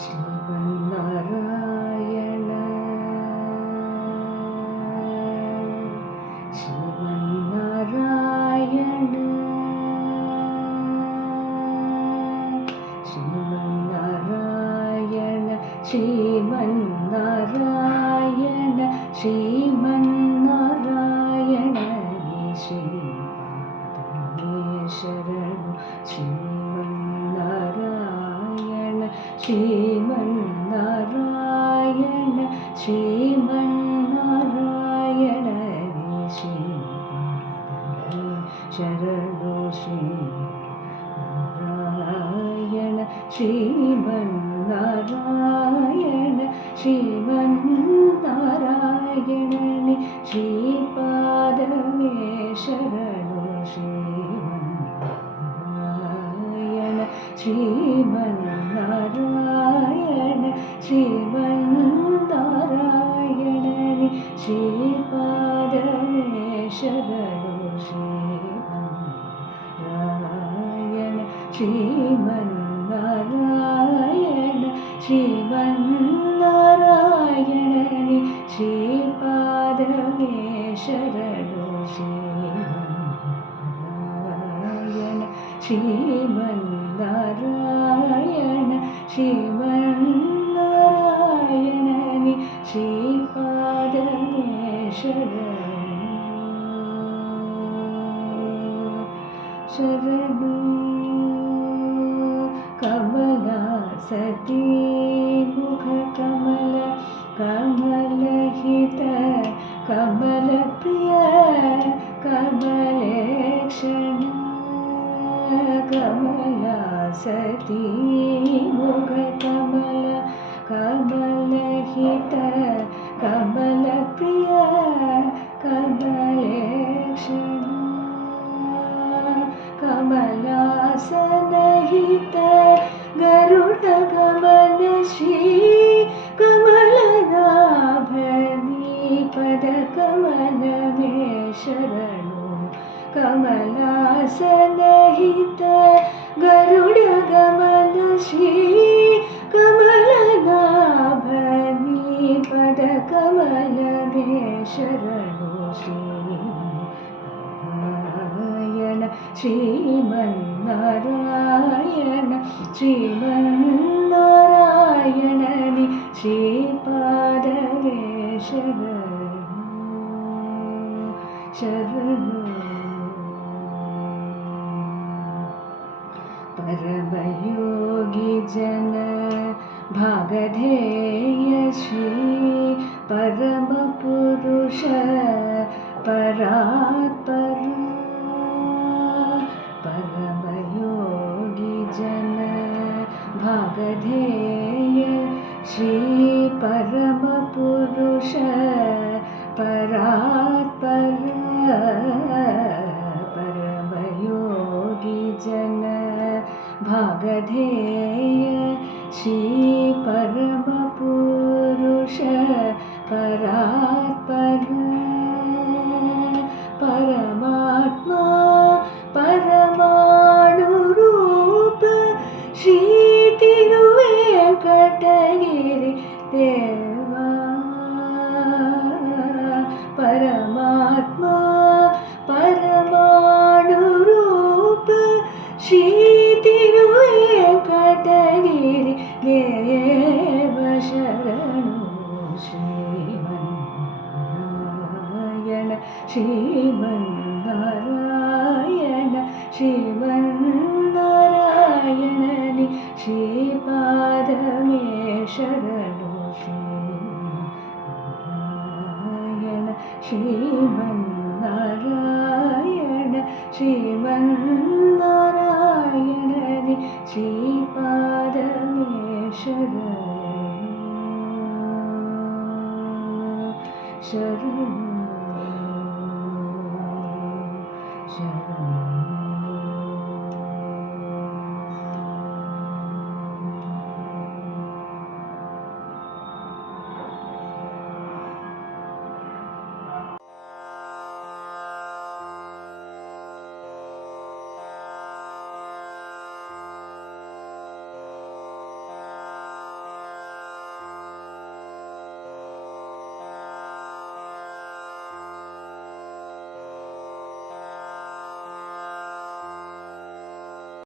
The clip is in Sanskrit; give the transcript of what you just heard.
श्रीमन्नारायण श्रीमन्नारायण श्रीमन्नारायण श्रीमन्नारायण श्रीमन्नारायण श्रीपादमे शरणु श्रीमन्नारायण श्रीमन्नारायण श्रीमन्नारायण श्रीपादमे शरणु श्रीमन्नारायण श्रीमन्नारायण श्रीमन्नारायण श्रीपादमे शरणु श्रीमन्नारायण श्रीमन्नारायण श्रीमन्नारायण श्रीपादमे शरणु श्रीमन्नारायण श्रीमन्नारायण श्रीमन्नारायण श्रीपादमे शरणु श्रीमन्नारायण श्रीमन्नारायण श्रीमन्नारायण श्रीपादमे शरणु कमलासती मुख कमल कमलहित कमलप्रिय कमलेक्षण कमलासती मुख कमल कमलहित कमलप्रिय कमलेक्षण कमलासनहित गरुड गमन श्री कमलनाभनी पद कमलमे शरणु कमलासनहित गरुड गमन श्री कमलनाभनी पद कमलमे शरणु श्रीमन्नारायण श्रीमन्नारायण श्रीपादमे शरणु परमयोगी जन भागधेय श्री परम पुरुष परात्पर परमयोगी जन भागधेय श्री परम पुरुष परात्पर परमयोगी जन भागधेय श्री परम पुरुष परात्पर परमात्मा परमाणुरूप श्री तिरुवेंकटगिरि देवा परमात्मा परमाणुरूप श्री तिरुवेंकटगिरि देव शरणु श्रीमन्नारायण श्रीमन्नारायण श्रीमन्नारायण श्रीपादमे शरणु श्रीमन्नारायण श्रीमन्नारायण श्रीमन्नारायण श्रीपादमे शरणु